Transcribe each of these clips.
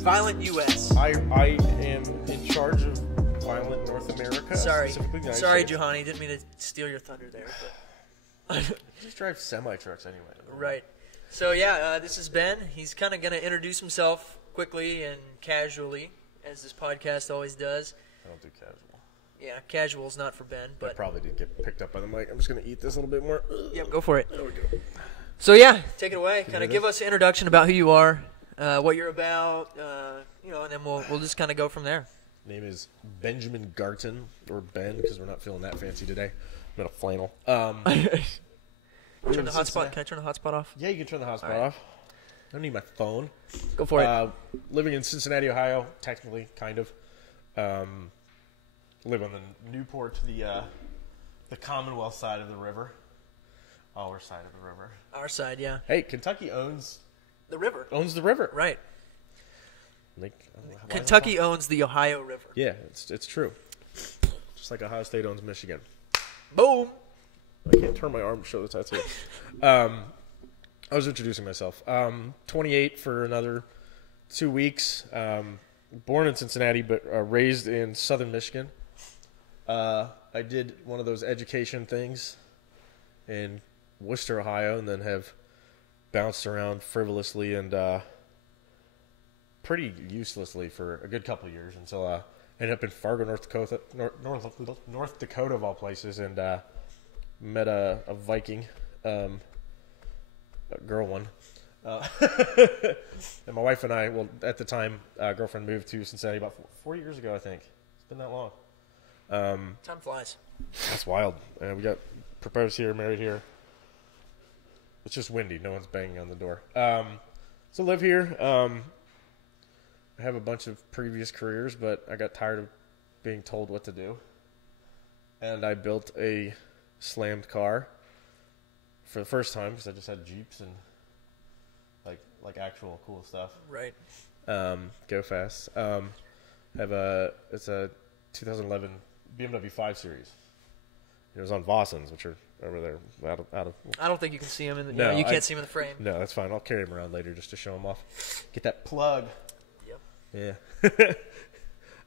Violent U.S. I am in charge of Violent North America. Sorry, specifically the United sorry, States. Juhani. Didn't mean to steal your thunder there. But You just drive semi-trucks anyway. right. So yeah, this is Ben. He's kind of going to introduce himself quickly and casually, as this podcast always does. I don't do casual. Yeah, casual is not for Ben, I but probably did get picked up by the mic. I'm just going to eat this a little bit more. yep, go for it. There we go. So yeah, take it away. Kind do of give us an introduction about who you are, what you're about, and then we'll just kind of go from there. Name is Benjamin Gartin, or Ben, because we're not feeling that fancy today. I'm in a flannel. Turn the hotspot. Can I turn the hotspot off? Yeah, you can turn the hotspot right. off. I don't need my phone. Go for it. Living in Cincinnati, Ohio, technically, kind of. Live on the Newport, the Commonwealth side of the river. Our side of the river. Our side, yeah. Hey, Kentucky owns The river. the river. Right. Like, Kentucky owns the Ohio River. Yeah, it's true. Just like Ohio State owns Michigan. Boom. I can't turn my arm to show the tattoo. I was introducing myself. 28 for another 2 weeks. Born in Cincinnati, but raised in southern Michigan. I did one of those education things in Worcester, Ohio, and then have bounced around frivolously and pretty uselessly for a good couple of years until I ended up in Fargo, North Dakota of all places, and met a Viking, a girl one. And my wife and I, well, at the time, girlfriend moved to Cincinnati about 4 years ago, I think. It's been that long. Time flies. That's wild. We got proposed here, married here. It's just windy. No one's banging on the door. So live here. I have a bunch of previous careers, but I got tired of being told what to do. And I built a slammed car for the first time because I just had Jeeps and like actual cool stuff. Right. Go fast. It's a 2011 BMW 5 Series. It was on Vossens, which are over there out of. I don't think you can see him in the. No, you can't see him in the frame. No, that's fine. I'll carry him around later just to show him off. Get that plug. Yep.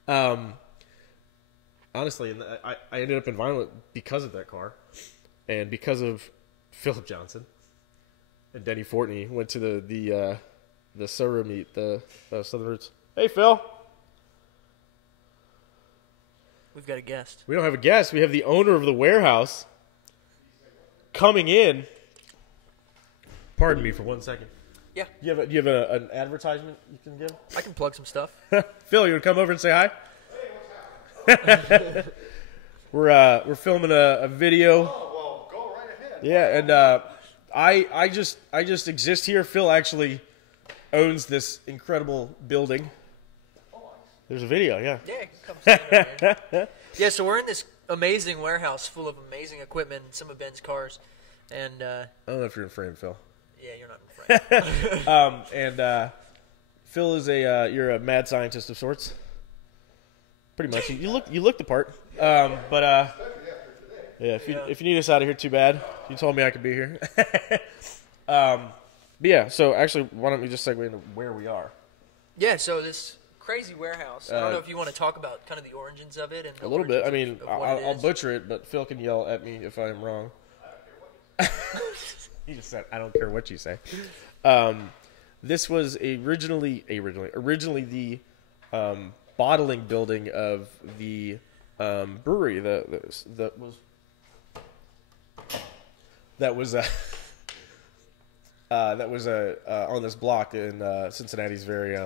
Yeah. Honestly, and I ended up in Violent because of that car, and because of Philip Johnson and Denny Fortney went to the Surra meet, the Southern Roots. Hey, Phil. We've got a guest. We don't have a guest. We have the owner of the warehouse coming in. Pardon me for 1 second. Yeah. Do you have an advertisement you can give? I can plug some stuff. Phil, you want to come over and say hi? Hey, what's happening? We're filming a video. Oh, well, go right ahead. Yeah, and I just exist here. Phil actually owns this incredible building. There's a video, yeah. Yeah, come see it. Yeah, so we're in this amazing warehouse full of amazing equipment and some of Ben's cars. And I don't know if you're in frame, Phil. yeah, you're not in frame. Phil is you're a mad scientist of sorts. Pretty much. You look the part. Yeah, if you need us out of here, too bad. You told me I could be here. But yeah, so actually, why don't we just segue into where we are? Yeah, so this crazy warehouse. I don't know if you want to talk about kind of the origins of it. And A little bit. I mean, of what it I'll is. butcher it, but Phil can yell at me if I'm wrong. He just said, "I don't care what you say." This was originally the bottling building of the brewery that was on this block in Cincinnati's very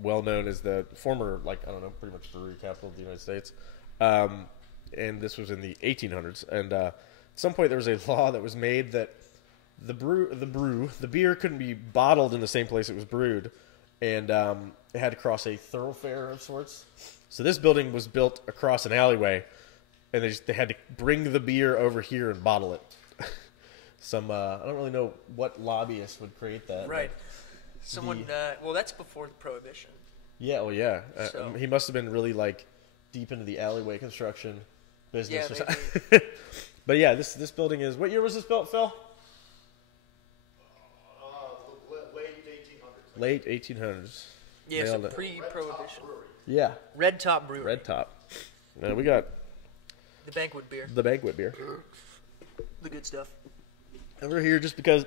well known as the former, pretty much brewery capital of the United States. And this was in the 1800s. And at some point there was a law that was made that the beer couldn't be bottled in the same place it was brewed, and it had to cross a thoroughfare of sorts. So this building was built across an alleyway, and they had to bring the beer over here and bottle it. I don't really know what lobbyist would create that. Right. Someone. Well, that's before Prohibition. Yeah. Well, yeah. So. He must have been really deep into the alleyway construction business. Yeah, or something. But yeah, this building is. What year was this built, Phil? Late 1800s. Late 1800s. Yeah, so Nailed it. pre-prohibition. Yeah. Red Top Brewery. Red Top. We got The banquet beer. the banquet beer. The good stuff. And we're here just because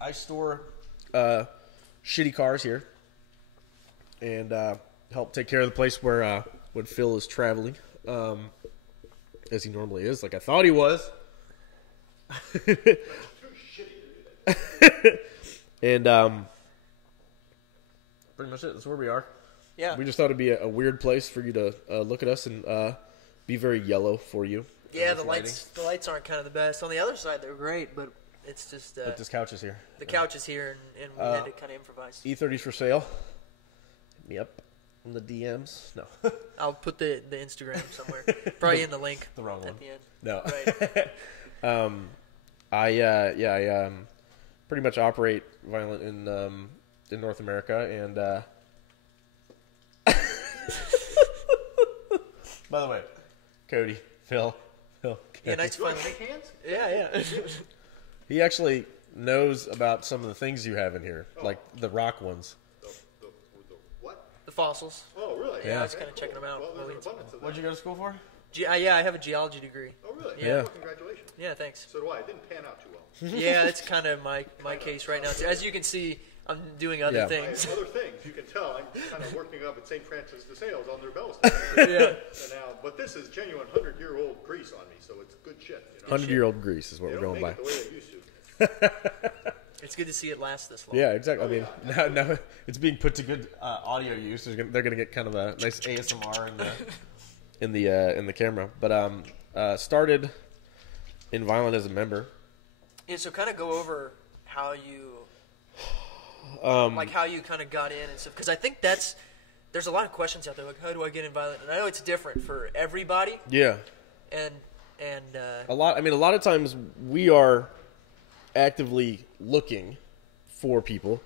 I store shitty cars here and help take care of the place where when Phil is traveling, as he normally is, like I thought he was. And pretty much it. That's where we are. Yeah. We just thought it'd be a weird place for you to look at us and be very yellow for you. Yeah, the lights aren't kind of the best. On the other side, they're great, but it's just But this couch is here. the couch is here, and we had to kind of improvise. E30's for sale. Hit me up in the DMs. No. I'll put the Instagram somewhere, probably in the link. The wrong one. At the end. No. Right. I pretty much operate Violent in North America, and by the way, Cody, Phil, Yeah, nice fun. Shake hands? Yeah. he actually knows about some of the things you have in here, like the rock ones. The what? The fossils. Oh, really? Yeah, I was kind of checking them out. Well, there's an abundance of that. What'd you go to school for? Yeah, I have a geology degree. Oh, really? Yeah. Well, congratulations. Yeah, thanks. So do I. It didn't pan out too well. Yeah, that's kind of my case right now. So as you can see, I'm doing other Yeah. I things. have other things. You can tell I'm kind of working up at St. Francis de Sales on their bells. Yeah. And now, but this is genuine 100-year-old grease on me, so it's good shit. You know? 100-year-old grease is what They we're don't going make by. it the way they used to. It's good to see it last this long. Yeah, exactly. I mean, now it's being put to good audio use. They're going to get kind of a nice ASMR in the camera. But started in Violent as a member. Yeah, so kind of go over how you, how you kind of got in and stuff. Because I think there's a lot of questions out there, like, how do I get in Violent? And I know it's different for everybody. Yeah. And A lot of times we are actively looking for people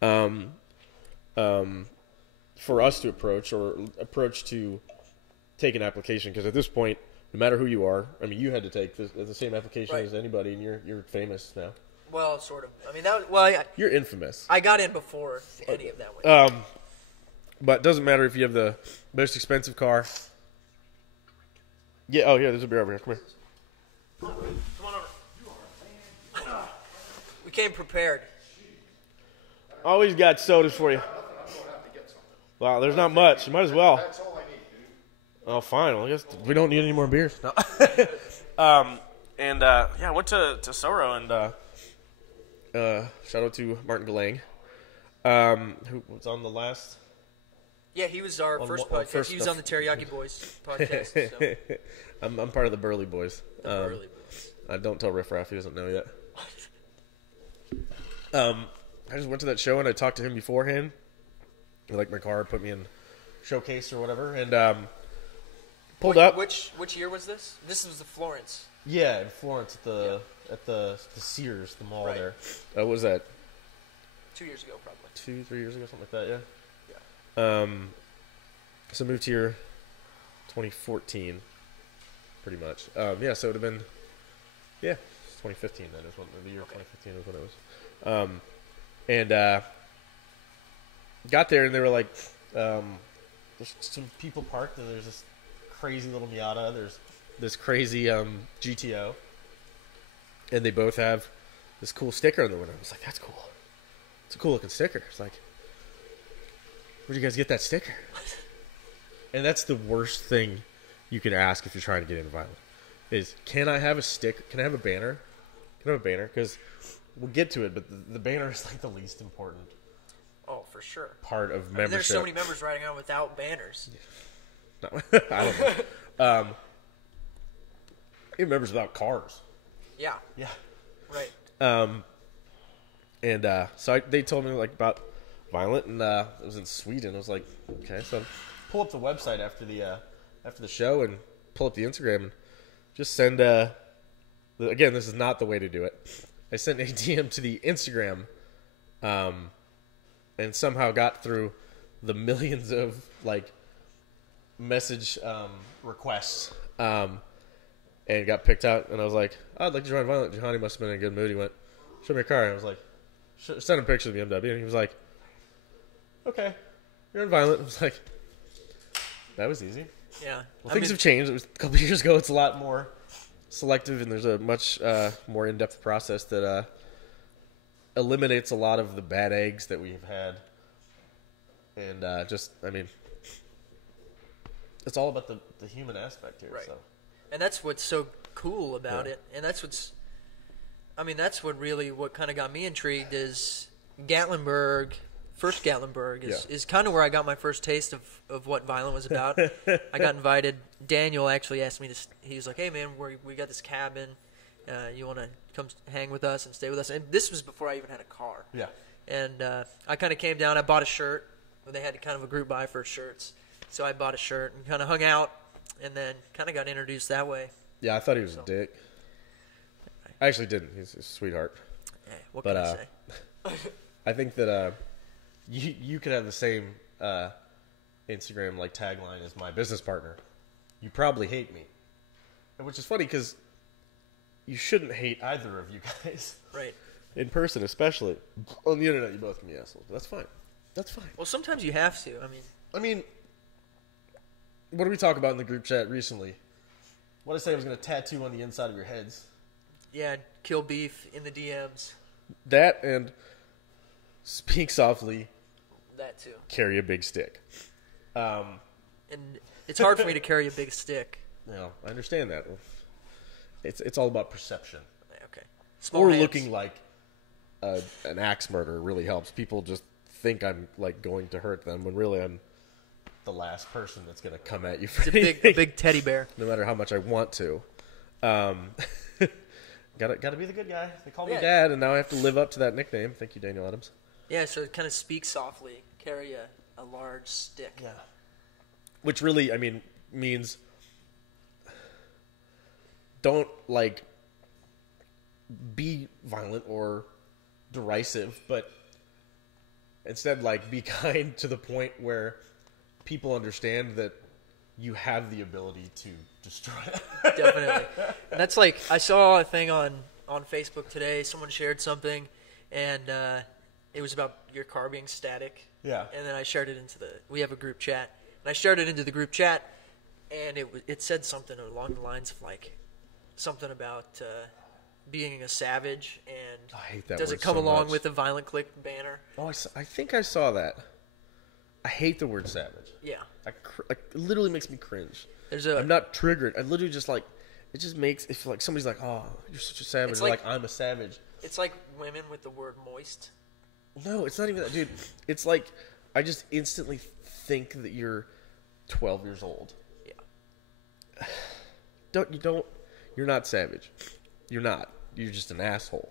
for us to approach to take an application, because at this point, no matter who you are, I mean, you had to take the same application Right. as anybody, and you're famous now. well, sort of. I mean, that was, You're infamous. I got in before any of that went. But it doesn't matter if you have the most expensive car. Yeah. Oh, yeah. There's a beer over here. Come here. Come on over. We came prepared. Always got sodas for you. Wow, there's not much. You might as well. That's all I need, dude. Oh, fine. Well, I guess we don't need any more beers. No. I went to Soro and shout out to Martin Galang, who was on the last. Yeah, he was our first podcast. He was on the Teriyaki Boys podcast. So. I'm part of the Burley Boys. Burley Boys. I don't tell Riff Raff, he doesn't know yet. I just went to that show and I talked to him beforehand. He liked my car, put me in showcase or whatever, and pulled up. Which year was this? This was the Florence. Yeah, in Florence at the Sears, the mall Right. there. What was that? 2 years ago, probably. 2-3 years ago, something like that. Yeah. So moved here 2014, pretty much. So it would have been, 2015 then is when the year 2015 is when it was. Got there and they were like, there's some people parked and there's this crazy little Miata. There's this crazy GTO, and they both have this cool sticker on the window. I was like, that's cool. It's a cool looking sticker. It's like, where'd you guys get that sticker? And that's the worst thing you can ask if you're trying to get into Violent. Is, can I have a sticker? Can I have a banner? Can I have a banner? Because we'll get to it, but the banner is like the least important Oh, for sure. part of membership. There's so many members riding around without banners. No, I don't know. Even members without cars. Yeah. Yeah. Right. So they told me like about Violent, and it was in Sweden. I was like, okay. So I pull up the website after the show and pull up the Instagram and just send. Again, this is not the way to do it. I sent a DM to the Instagram, and somehow got through the millions of like message requests, and got picked out. And I was like, oh, I'd like to join Violent. Johanny must have been in a good mood. He went, show me your car. And I was like, send him pictures of the BMW. And he was like, okay. you're nonviolent. I was like, that was easy. Yeah. Well, things have changed. It was a couple of years ago. It's a lot more selective, and there's a much more in-depth process that eliminates a lot of the bad eggs that we've had. And it's all about the human aspect here. Right. So. And that's what's so cool about it. And that's what really what kind of got me intrigued is Gatlinburg. First Gatlinburg is kind of where I got my first taste of what Violent was about. I got invited. Daniel actually asked me to. He was like, "Hey man, we got this cabin. You want to come hang with us and stay with us?" And this was before I even had a car. Yeah. And I kind of came down. I bought a shirt. They had kind of a group buy for shirts, so I bought a shirt and kind of hung out, and then kind of got introduced that way. Yeah, I thought he was a dick. I actually didn't. He's a sweetheart. Hey, what can I say? I think that you could have the same Instagram like tagline as my business partner. You probably hate me, which is funny because you shouldn't hate either of you guys. Right. In person, especially on the internet, you both can be assholes. But that's fine. That's fine. Well, sometimes you have to. I mean, what did we talk about in the group chat recently? What did I say I was going to tattoo on the inside of your heads? Yeah, kill beef in the DMs. That and speak softly. That too. Carry a big stick. And it's hard for me to carry a big stick. No, I understand that. It's all about perception. Okay. Small or hands. looking like an axe murderer really helps. People just think I'm like going to hurt them when really I'm the last person that's going to come at you for it's anything. a big teddy bear. No matter how much I want to. Gotta be the good guy. They call me Dad, and now I have to live up to that nickname. Thank you, Daniel Adams. Yeah, so kind of speak softly, carry a large stick. Yeah. Which really, means don't, be violent or derisive, but instead, be kind to the point where people understand that you have the ability to destroy it. Definitely. And that's I saw a thing on Facebook today. Someone shared something, and it was about your car being static. Yeah. And then I shared it we have a group chat. And I shared it into the group chat, and it said something along the lines of something about being a savage, and I hate that does word it come so along much. with a violent click banner? Oh, I think I saw that. I hate the word savage. Yeah. It literally makes me cringe. I'm I'm not triggered. I literally just it just makes if somebody's like, "Oh, you're such a savage," or I'm a savage. It's like women with the word moist. No, it's not even that, dude. It's I just instantly think that you're 12 years old. Yeah. You're not savage. You're not. You're just an asshole.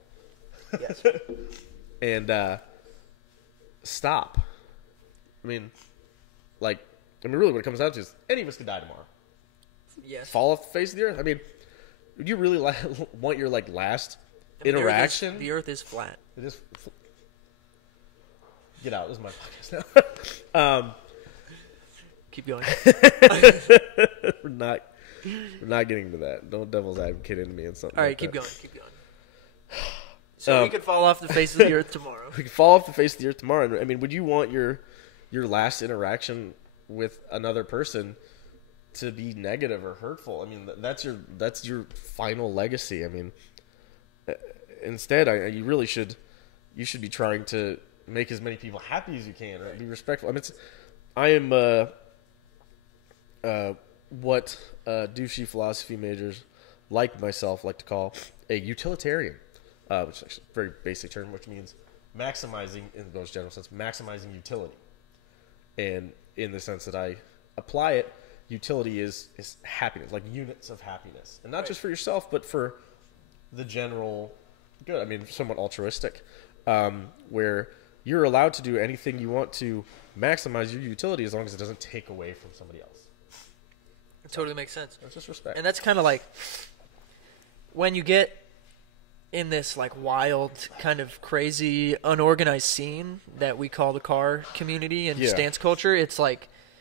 Yes. And stop. Really what it comes down to is any of us could die tomorrow. Yes. Fall off the face of the earth. Would you really want your last interaction? The earth is flat. It is. Get out. This is my podcast now. Keep going. We're not getting to that. Don't devil's advocate into me and something. All right, like keep that. going. Keep going. So we could fall off the face of the earth tomorrow. We could fall off the face of the earth tomorrow. Would you want your last interaction with another person to be negative or hurtful? That's your final legacy. Instead, you really should be trying to make as many people happy as you can, or be respectful. I am what douchey philosophy majors like myself like to call a utilitarian, which is actually a very basic term, which means maximizing, in the most general sense, maximizing utility. And in the sense that I apply it, utility is happiness, units of happiness. And not just for yourself, but for the general good. Somewhat altruistic, where you're allowed to do anything you want to maximize your utility as long as it doesn't take away from somebody else. It totally makes sense. That's just respect. And that's kind of when you get in this wild, kind of crazy, unorganized scene that we call the car community and stance culture. It's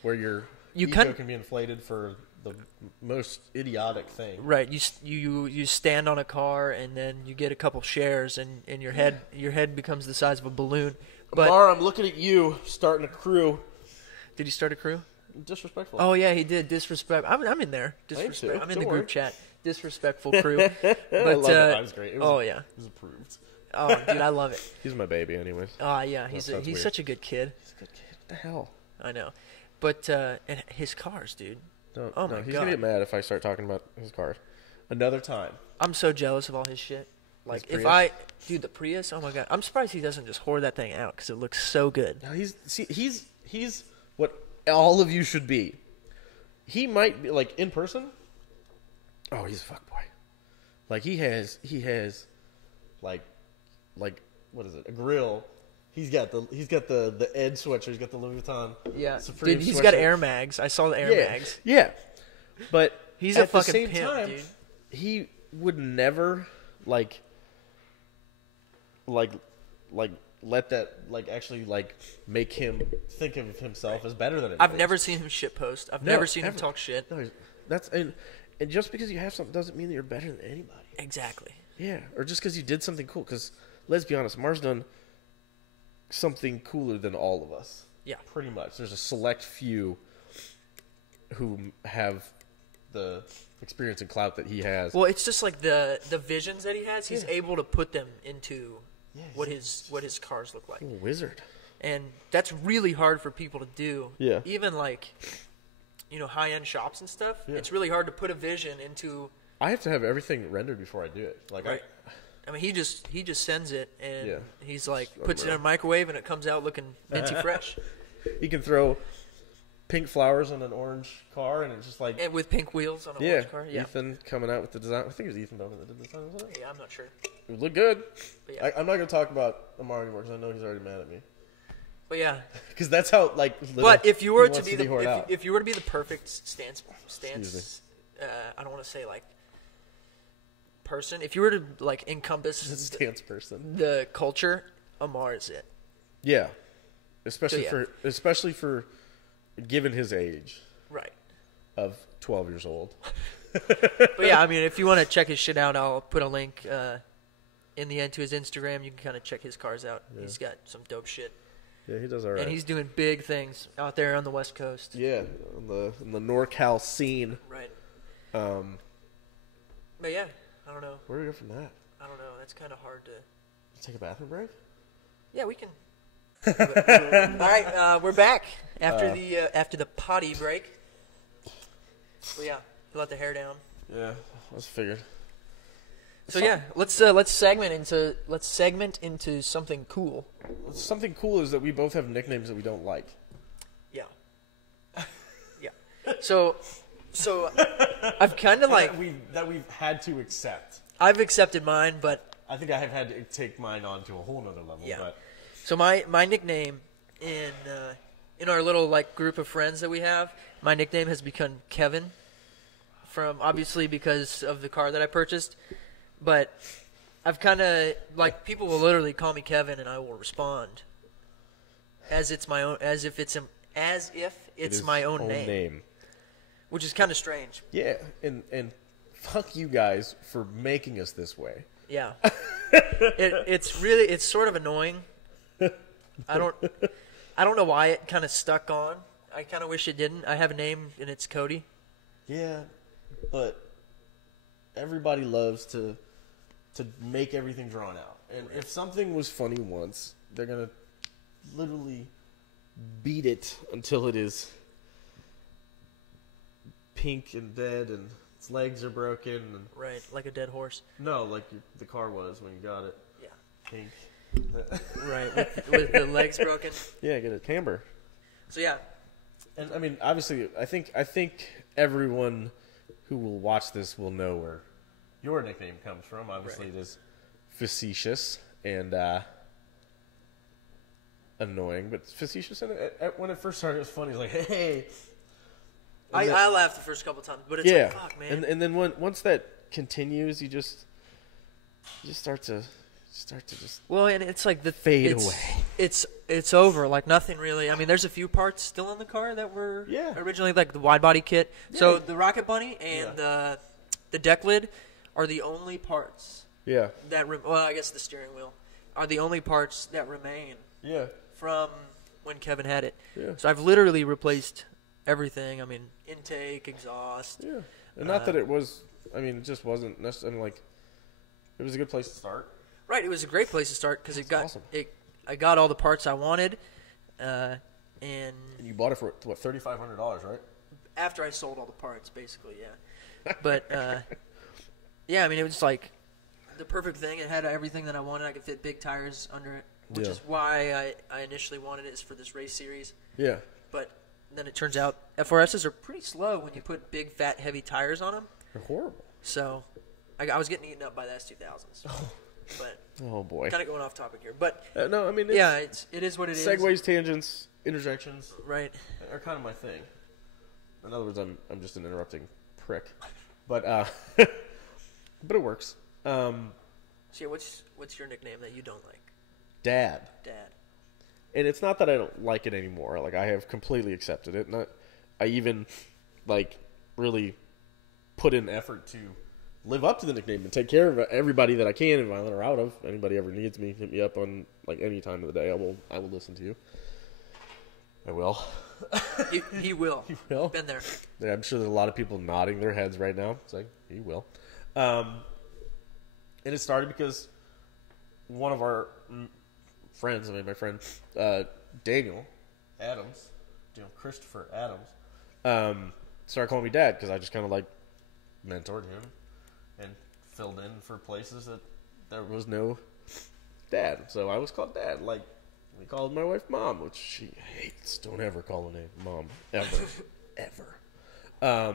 where your ego can be inflated for the most idiotic thing. Right. You stand on a car and then you get a couple shares and your head becomes the size of a balloon. But Amar, I'm looking at you starting a crew. Did he start a crew? Disrespectful. Oh yeah, he did. Disrespect. I'm in there. Disrespect. I'm in the group chat. Disrespectful crew. But I love it. That was great. Yeah. It was approved. Oh, dude, I love it. He's my baby, anyways. Oh yeah, he's such a good kid. He's a good kid. What the hell? I know, but and his cars, dude. No, oh my he's God. gonna get mad if I start talking about his cars. Another time. I'm so jealous of all his shit. Like dude, the Prius. Oh my God, I'm surprised he doesn't just whore that thing out because it looks so good. No, he's what all of you should be. He might be like in person. Oh, he's a fuckboy. Like he has like what is it? A grill. He's got the Ed sweatshirt. He's got the Louis Vuitton. Yeah, Supreme dude, he's sweatshirt. got Air Mags. I saw the Air Mags. Yeah, but he's at a fucking the same pimp, time, dude. He would never like let that actually make him think of himself as better than anybody. I've never seen him shitpost. I've never seen him talk shit. No, and just because you have something doesn't mean that you're better than anybody. Exactly. Yeah, or just because you did something cool. Because let's be honest, Mar's done something cooler than all of us. Yeah, pretty much. There's a select few who have the experience and clout that he has. Well, it's just like the visions that he has. He's able to put them into what his cars look like. He's a wizard. And that's really hard for people to do. Yeah. Even high-end shops and stuff. Yeah. It's really hard to put a vision into. I have to have everything rendered before I do it. Right. I mean, he just sends it and he's like puts it in a microwave and it comes out looking minty fresh. He can throw pink flowers on an orange car and it's just like and with pink wheels on an orange car. Yeah. Ethan coming out with the design. I think it was Ethan Donovan that did the design. Wasn't it? Yeah, I'm not sure. It would look good. But yeah. I'm not going to talk about Amar anymore because I know he's already mad at me. But yeah, because that's how But if you were to be if you were to be the perfect stance, I don't want to say person. If you were to encompass stance person, the culture, Amar is it. Yeah, especially for given his age, right, of 12 years old. But yeah, I mean, if you want to check his shit out, I'll put a link in the end to his Instagram. You can kind of check his cars out. Yeah. He's got some dope shit. Yeah, he does all right. And he's doing big things out there on the West Coast. Yeah, in the NorCal scene. Right. But yeah, I don't know. Where do we go from that? I don't know. That's kind of hard to. Take a bathroom break? Yeah, we can. All right, we're back after the potty break. Well, yeah, let the hair down. Yeah, that's figured. So yeah, let's segment into something cool. Something cool is that we both have nicknames that we don't like. Yeah. Yeah. So I've kind of that we've had to accept. I've accepted mine, but I think I have had to take mine on to a whole nother level. Yeah. But. So my nickname in our little group of friends that we have, my nickname has become Kevin, from obviously because of the car that I purchased, but I've kind of people will literally call me Kevin and I will respond as if it's my own name, which is kind of strange. Yeah, and fuck you guys for making us this way. Yeah, it's sort of annoying. I don't know why it kind of stuck on. I kind of wish it didn't. I have a name and it's Cody. Yeah, but everybody loves to make everything drawn out. And if something was funny once, they're gonna literally beat it until it is pink and dead and its legs are broken. And right, like a dead horse. No, like the car was when you got it. Yeah. Pink. Right, with the legs broken. Yeah, get a camber. So yeah. And I mean, obviously, I think everyone who will watch this will know where your nickname comes from. Obviously, It is facetious and annoying, but facetious. And when it first started, it was funny. It was like, hey. I laughed the first couple times, but it's fuck, man. And then once that continues, you just start to well, and it's like fade away. It's over. Like nothing really. I mean, there's a few parts still in the car that were originally the wide body kit. Yeah. So the rocket bunny and the deck lid are the only parts. Yeah. That well, I guess the steering wheel are the only parts that remain. Yeah. From when Kevin had it. Yeah. So I've literally replaced everything. I mean, intake, exhaust. Yeah. And not that it was, I mean, it just wasn't necessarily like, it was a good place to start. Right. It was a great place to start because Awesome. I got all the parts I wanted. And you bought it for, what, $3,500, right? after I sold all the parts, basically, yeah. But, yeah, I mean, it was like the perfect thing. It had everything that I wanted. I could fit big tires under it, which is why I initially wanted it, is for this race series. Yeah. But then it turns out FRSs are pretty slow when you put big, fat, heavy tires on them. They're horrible. So I was getting eaten up by the S2000s. But Oh, boy. kind of going off topic here. But, No, I mean, it is what it is. segues, tangents, interjections Right. are kind of my thing. In other words, I'm just an interrupting prick. But, but it works. So, yeah, what's your nickname that you don't like? Dad. Dad. And it's not that I don't like it anymore. Like, I have completely accepted it. And I even, like, really put in effort to live up to the nickname and take care of everybody that I can in Violent or out of. Anybody ever needs me, hit me up on, like, any time of the day. I will listen to you. I will. He will. He will. Been there. Yeah, I'm sure there's a lot of people nodding their heads right now. It's like, he will. And it started because one of our friends, my friend Daniel Adams, Christopher Adams, started calling me Dad because I just kind of like mentored him and filled in for places that there was no dad. So I was called Dad. Like, we called my wife Mom, which she hates. Don't ever call a name Mom. Ever. Ever.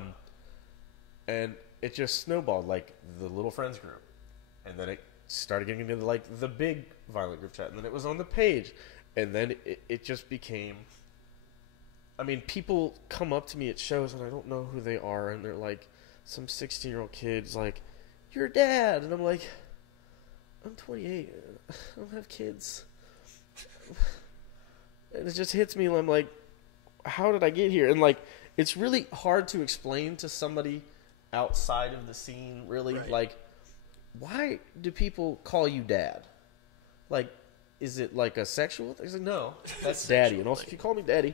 And it just snowballed, like, the little friends group. And then it started getting into, like, the big Violent group chat. And then it was on the page. And then it just became... I mean, people come up to me at shows and I don't know who they are. And they're like, some 16-year-old kid's like, "You're Dad." And I'm like, I'm 28. I don't have kids. And it just hits me and I'm like, how did I get here? And, like, it's really hard to explain to somebody outside of the scene, really. Right. Like, why do people call you Dad? Like, is it like a sexual thing? He's like, no, that's Daddy. And also, if you call me Daddy,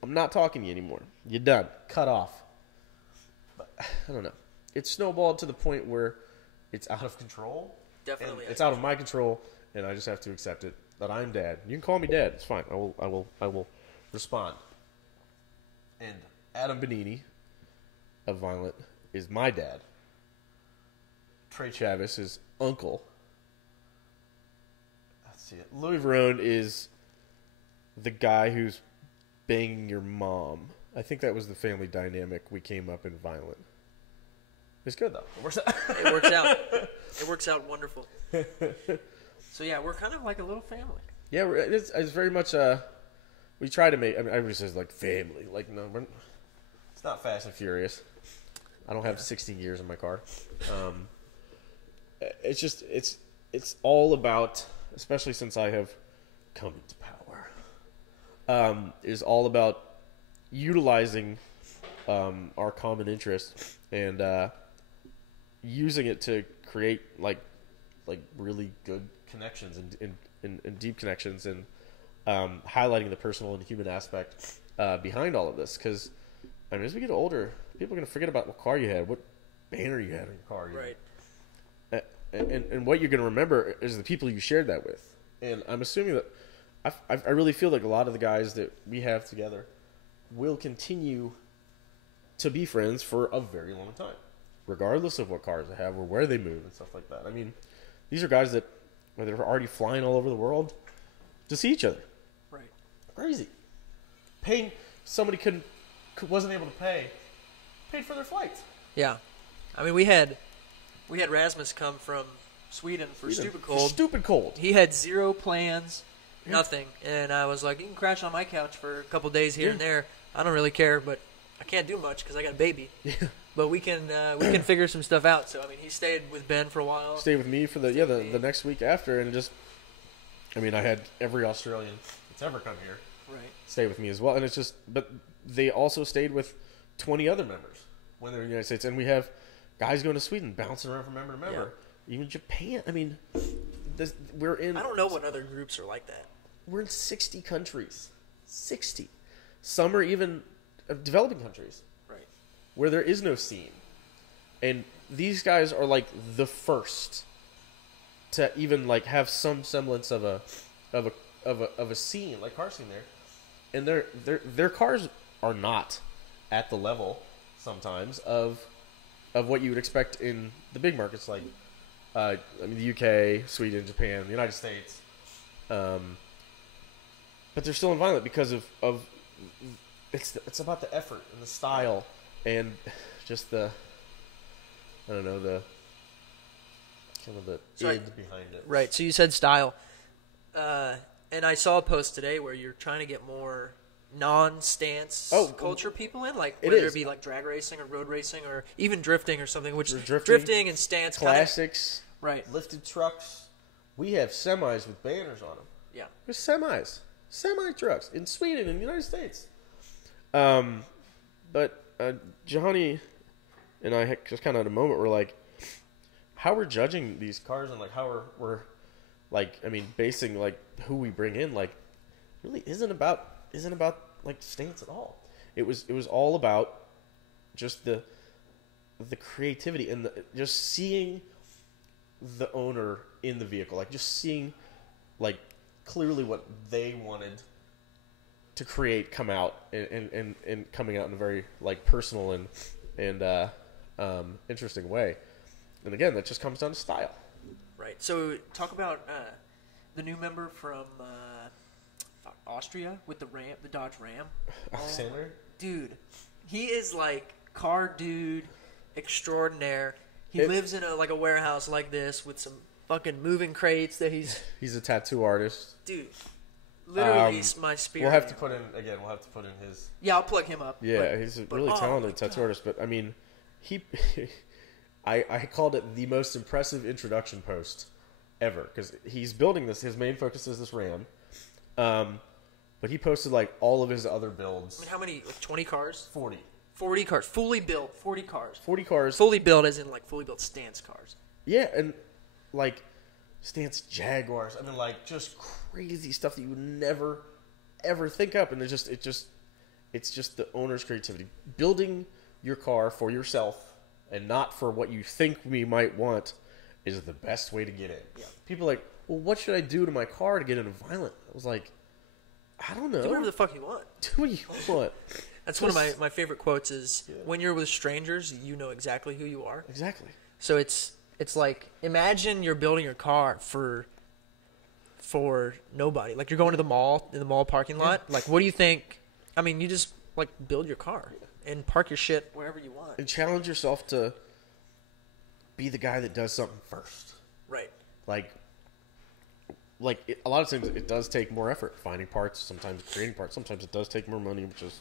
I'm not talking to you anymore. You're done. Cut off. But I don't know. It's snowballed to the point where it's out of control. Definitely. It's out of my control, and I just have to accept it that I'm Dad. You can call me Dad. It's fine. I will respond. And Adam Benini of Violent is my dad. Trey Chavis is uncle. Let's see it. Louis Verone is the guy who's banging your mom. I think that was the family dynamic we came up in Violent. It's good, though. It works out. It works out. It works out wonderful. So, yeah, we're kind of like a little family. Yeah, it's very much, we try to make, I mean, everybody says, like, family. Like, no, it's not Fast and Furious. I don't have 16 gears in my car. It's just, it's all about, especially since I have come into power, is all about utilizing our common interest and using it to create, like really good connections and deep connections and highlighting the personal and human aspect behind all of this. Because, I mean, as we get older, people are going to forget about what car you had, what banner you had in your car. Right. And what you're going to remember is the people you shared that with. And I'm assuming that I really feel like a lot of the guys that we have together will continue to be friends for a very long time, regardless of what cars they have or where they move and stuff like that. I mean, these are guys that they're already flying all over the world to see each other. Right. Crazy. Paying somebody wasn't able to paid for their flights. Yeah. I mean, we had Rasmus come from Sweden for Stupid Cold. Stupid Cold. He had zero plans, nothing. And I was like, you can crash on my couch for a couple days here and there. I don't really care, but I can't do much because I got a baby. Yeah. But we can figure some stuff out. So, I mean, he stayed with Ben for a while. Stayed with me for the next week after, and just, I mean, I had every Australian that's ever come here stay with me as well. And it's just, but they also stayed with 20 other members when they're in the United States. And we have guys going to Sweden, bouncing around from member to member. Yeah. Even Japan. I mean, we're in. I don't know what other groups are like that. we're in 60 countries. 60. Some are even developing countries. Right. Where there is no scene. And these guys are like the first to even like have some semblance of a scene, like car scene there. And their cars are not at the level sometimes of what you would expect in the big markets like the UK, Sweden, Japan, the United States. But they're still inviolate because of it's about the effort and the style and just the kind of the id behind it. Right. So you said style, and I saw a post today where you're trying to get more non-stance culture people in, like whether it be like drag racing or road racing or even drifting or something. Which drifting and stance classics, right? Lifted trucks. We have semis with banners on them. Yeah, there's semi trucks in Sweden and the United States. But Johnny and I just kind of had a moment where like, how we're judging these cars and like how we're like, I mean, basing like who we bring in like really isn't about like stance at all. It was all about just the creativity and just seeing the owner in the vehicle, like just seeing like clearly what they wanted to create come out and coming out in a very like personal and interesting way. And again, that just comes down to style. Right. So talk about the new member from Austria with the Dodge Ram. Alexander? Dude, he is like car dude extraordinaire. He lives in a warehouse like this with some fucking moving crates that he's a tattoo artist. Dude, literally my spirit. We'll have to put in his. Yeah, I'll plug him up. Yeah, he's a really talented tattoo artist. But I mean, I called it the most impressive introduction post ever because he's building this. His main focus is this Ram, but he posted like all of his other builds. I mean, how many? Like 20 cars? 40. 40 cars, fully built. 40 cars. 40 cars. Fully built, as in like fully built stance cars. Yeah, and like stance Jaguars. I mean, like just crazy stuff that you would never ever think up. And it's just the owner's creativity, building your car for yourself and not for what you think we might want is the best way to get in. Yeah. People are like, well, what should I do to my car to get into violent? I was like, I don't know. Do whatever the fuck you want. Do what you want. That's one of my favorite quotes is, when you're with strangers, you know exactly who you are. Exactly. So it's like, imagine you're building your car for nobody. Like you're going to the mall, in the mall parking lot. Yeah. Like, what do you think? I mean, you just like build your car and park your shit wherever you want. And challenge yourself to be the guy that does something first. Right. A lot of times it does take more effort finding parts, sometimes creating parts. Sometimes it does take more money, which is,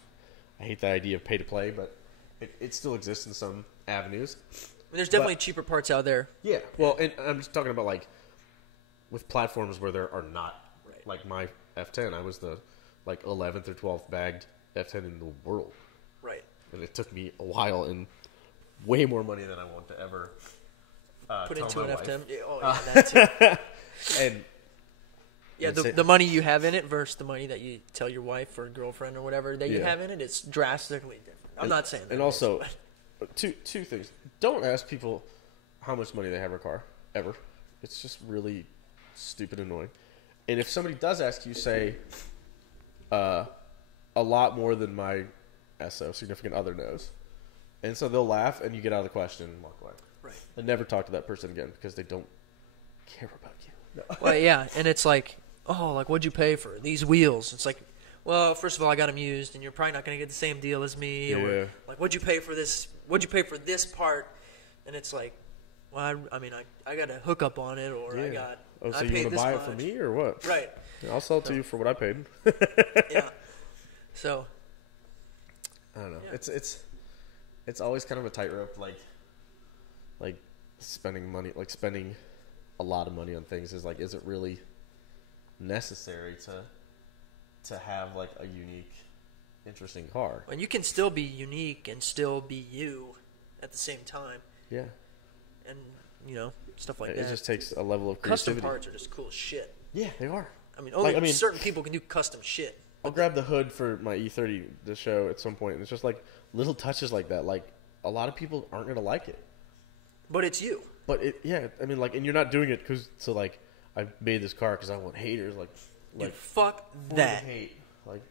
I hate the idea of pay to play, but it still exists in some avenues. I mean, there's definitely cheaper parts out there. Yeah. Well, and I'm just talking about like with platforms where there are not, like my F10. I was the like 11th or 12th bagged F10 in the world. Right. And it took me a while and way more money than I want to ever put into an F10. Yeah, that too. And yeah, the money you have in it versus the money that you tell your wife or girlfriend or whatever that you have in it, it's drastically different. I'm not saying that. And also, two things. Don't ask people how much money they have in a car, ever. It's just really stupid and annoying. And if somebody does ask you, say, a lot more than my SO, significant other, knows. And so they'll laugh and you get out of the question and walk away. Right. And never talk to that person again because they don't care about you. No. Well, yeah, and it's like, oh, like, what'd you pay for these wheels? It's like, well, first of all, I got them used, and you're probably not going to get the same deal as me. Yeah. Or, like, what'd you pay for this? What'd you pay for this part? And it's like, well, I mean, I got a hookup on it, or I got. Oh, so I you paid want to buy it for me, or what? Right. Yeah, I'll sell it to you for what I paid. Yeah. So. I don't know. Yeah. It's always kind of a tightrope, like spending money, like spending a lot of money on things is like, is it really necessary to have like a unique, interesting car? And you can still be unique and still be you at the same time. Yeah. And stuff like that. It just takes a level of creativity. Custom parts are just cool as shit. Yeah, they are. I mean, only certain people can do custom shit. I'll grab the hood for my E30 to show at some point, and it's just like little touches like that. Like a lot of people aren't gonna like it, but it's you. But I mean, like, and you're not doing it because I made this car because I want haters. Dude, fuck that. Hate. Like,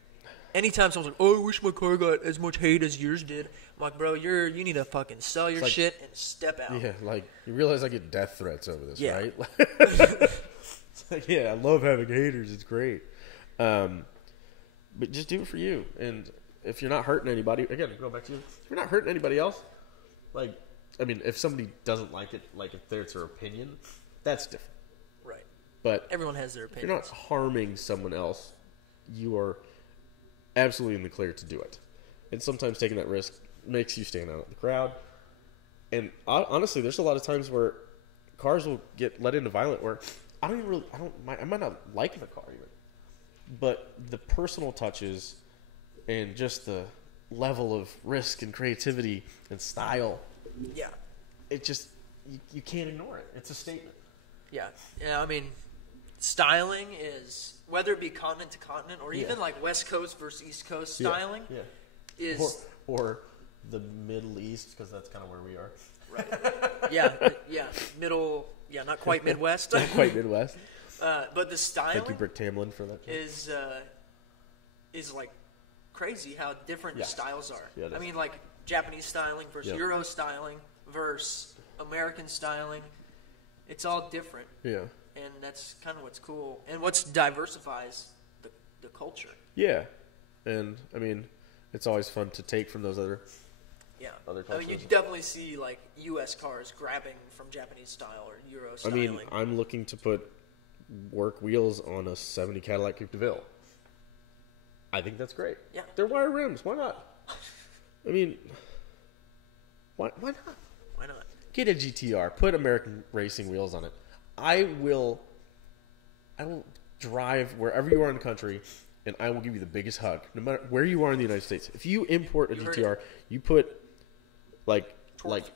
anytime someone's like, "Oh, I wish my car got as much hate as yours did," I'm like, "Bro, you need to fucking sell your shit and step out." Yeah, like you realize I get death threats over this, yeah. right? It's like, yeah, I love having haters. It's great. But just do it for you. And if you're not hurting anybody, again, go back to you. If you're not hurting anybody else, like, I mean, if somebody doesn't like it, like if it's their opinion, that's different. Right. But everyone has their opinion. If you're not harming someone else, you are absolutely in the clear to do it. And sometimes taking that risk makes you stand out in the crowd. And honestly, there's a lot of times where cars will get let into violent where I might not like the car even. But the personal touches and just the level of risk and creativity and style, yeah, it just you can't ignore it. It's a statement. Yeah, I mean, styling is whether it be continent to continent or even like West Coast versus East Coast styling, is or the Middle East because that's kind of where we are. Right. Middle. Yeah, not quite Midwest. Not quite Midwest. But the styling. Thank you, Brick Tamlin, for that. Is like crazy how different the styles are. Yeah, I mean, like Japanese styling versus Euro styling versus American styling. It's all different. Yeah. And that's kind of what's cool. And what diversifies the culture. Yeah. And, I mean, it's always fun to take from those other cultures. I mean, you definitely see, like, U.S. cars grabbing from Japanese style or Euro styling. I mean, I'm looking to put work wheels on a 70 Cadillac Coupe de Ville. I think that's great. Yeah. They're wire rims. Why not? I mean, why not? Why not? Get a GTR. Put American racing wheels on it. I will drive wherever you are in the country, and I will give you the biggest hug, no matter where you are in the United States. If you import a GTR, you put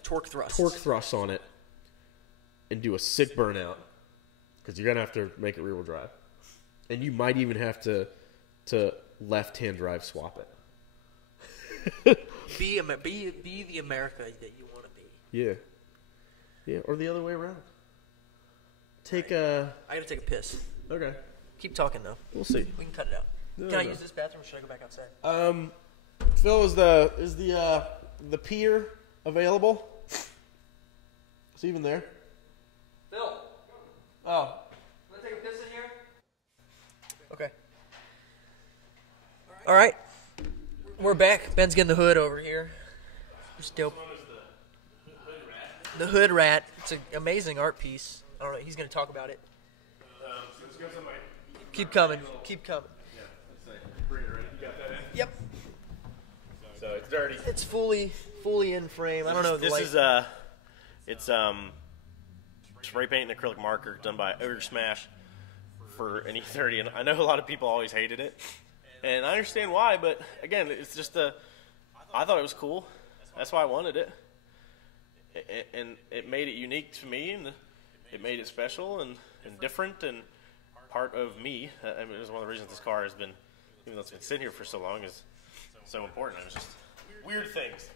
torque thrusts on it, and do a sick burnout, because you're gonna have to make it rear-wheel drive, and you might even have to left-hand drive swap it. Be the America that you want to be. Yeah, or the other way around. I gotta take a piss. Okay. Keep talking though. We'll see. We can cut it out. Can I use this bathroom or should I go back outside? Phil, is the pier available? Is he even there? Phil. Oh. Want to take a piss in here? Okay. All right. We're back. Ben's getting the hood over here. It's dope. The Hood Rat. It's an amazing art piece. I don't know. He's going to talk about it. Keep coming. Keep coming. Bring it right. You got that in? Yep. So it's dirty. It's fully in frame. I don't know. This is it's spray paint and acrylic marker done by Ogre Smash for an E30, and I know a lot of people always hated it, and I understand why. But again, it's just I thought it was cool. That's why I wanted it. And it made it unique to me, and it made it special and different and part of me. I mean, it was one of the reasons this car has been, even though it's been sitting here for so long, is so important. It was just weird things.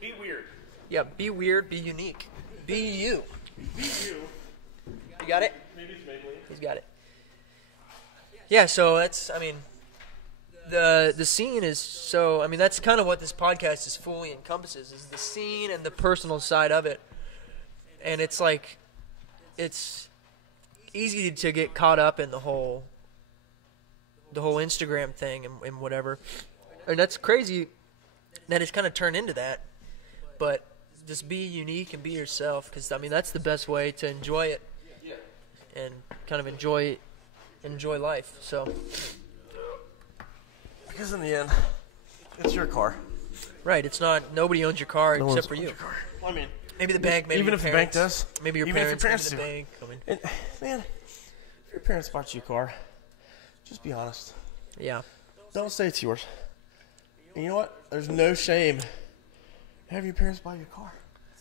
Be weird. Yeah, be weird, be unique. Be you. Be you. You got it? Maybe it's Maybelline. He's got it. Yeah, so that's, I mean, the scene is so, I mean, that's kind of what this podcast is fully encompasses, is the scene and the personal side of it. And it's like, it's easy to get caught up in the whole Instagram thing and whatever. And that's crazy that it's kind of turned into that. But just be unique and be yourself, because, I mean, that's the best way to enjoy it and kind of enjoy life. So, because in the end, it's your car. Right, it's not, nobody owns your car except for you. Well, I mean, maybe the bank, maybe even your if the parents, bank does, maybe your even parents, if your parents maybe the do. bank. I mean, and, man, if your parents bought you a car, just be honest. Yeah. Don't say it's yours. And you know what? There's no shame having your parents buy you a car.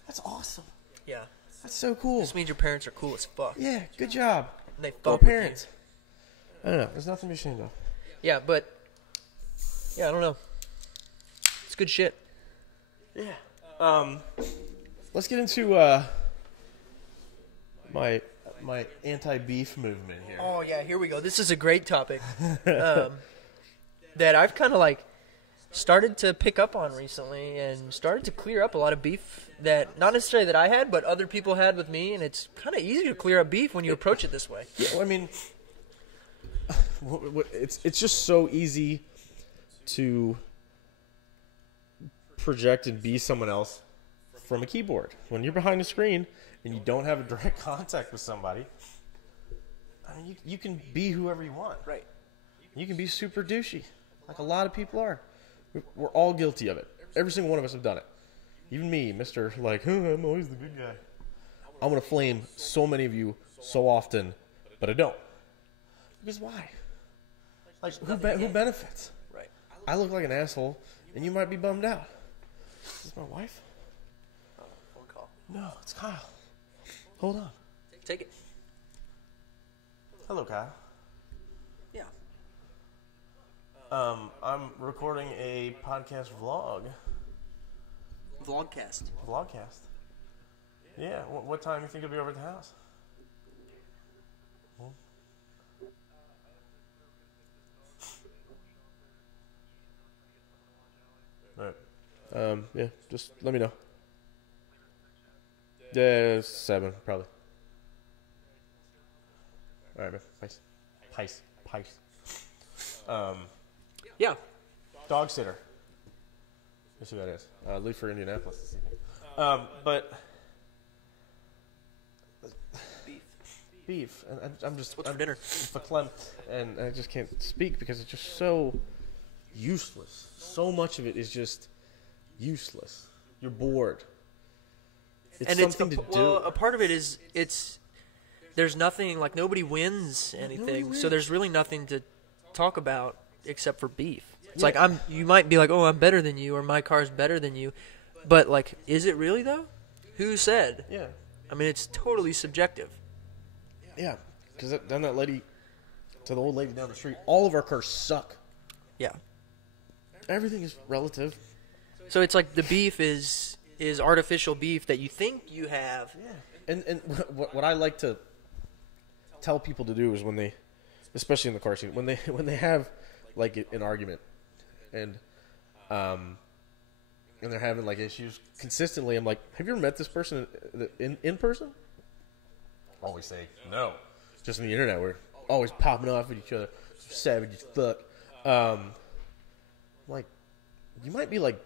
That's awesome. Yeah. That's so cool. This means your parents are cool as fuck. Yeah, good job. And they Go fuck with parents. I don't know. There's nothing to be ashamed of. Yeah, but yeah, I don't know. It's good shit. Yeah. Let's get into my anti-beef movement here. Oh yeah, here we go. This is a great topic that I've kind of like started to pick up on recently, and started to clear up a lot of beef that not necessarily that I had, but other people had with me. And it's kind of easy to clear up beef when you approach it this way. Yeah, well, I mean, it's just so easy to project and be someone else from a keyboard. When you're behind a screen and you don't have a direct contact with somebody, I mean, you can be whoever you want. Right. You can be super douchey, like a lot of people are. We're all guilty of it. Every single one of us have done it. Even me, Mr. Like, I'm always the good guy. I'm going to flame so many of you so often, but I don't. Because why? Like, who benefits? Right. I look like an asshole, and you might be bummed out. Is this my wife? Phone call. No, it's Kyle. Hold on. Take it. Hello, Kyle. Yeah. I'm recording a podcast vlogcast. Yeah. What time do you think you'll be over at the house? Right. Yeah. Just let me know. Yeah, 7 probably. All right, man. Pice. Yeah. Dog sitter. That's who that is. Leave for Indianapolis this evening. But beef. And I'm just. What's for dinner? Verklempt, and I just can't speak because it's just so useless. So much of it is just useless. You're bored. It's and something to do. Well, a part of it is there's nothing, like, nobody wins anything, so there's really nothing to talk about except for beef. It's like you might be like, oh, I'm better than you, or my car's better than you, but like, is it really though? Who said? Yeah. I mean, it's totally subjective. Yeah, because then that lady, to the old lady down the street, all of our cars suck. Yeah. Everything is relative. So it's like the beef is artificial beef that you think you have. Yeah. And what I like to tell people to do is when they, especially in the car scene, when they have like an argument and they're having like issues consistently, I'm like, have you ever met this person in person? Always say no. Just on the internet, we're always popping off at each other, savage as fuck. Like, you might be like